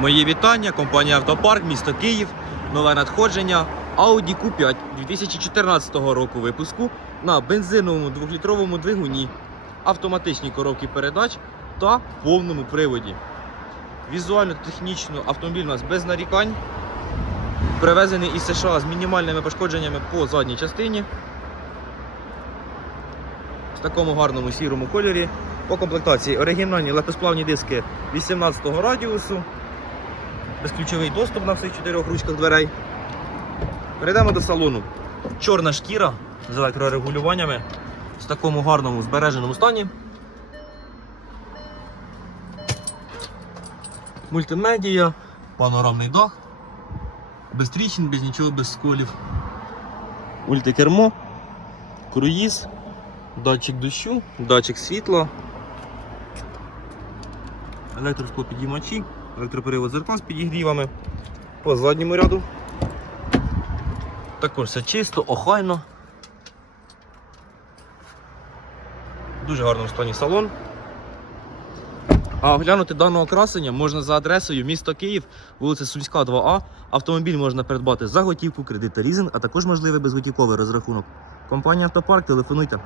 Мої вітання, компанія Автопарк, місто Київ, нове надходження Audi Q5 2014 року випуску на бензиновому 2-літровому двигуні, автоматичній коробці передач та повному приводі. Візуально-технічно автомобіль у нас без нарікань. Привезений із США з мінімальними пошкодженнями по задній частині. В такому гарному сірому кольорі. По комплектації оригінальні легкосплавні диски 18 радіусу. Безключовий доступ на всіх чотирьох ручках дверей. Перейдемо до салону. Чорна шкіра з електрорегулюваннями в такому гарному збереженому стані. Мультимедія, панорамний дах, без тріщин, без нічого, без сколів. Мультикермо, круїз, датчик дощу, датчик світла, електросклопідіймачі, електропривод зеркал з підігрівами по задньому ряду. Також все чисто, охайно. Дуже гарному стані салон. А оглянути дане окрасення можна за адресою місто Київ, вулиця Сульська, 2А. Автомобіль можна придбати за готівку, кредит та лізинг, а також можливий безготівковий розрахунок. Компанія Автопарк, телефонуйте.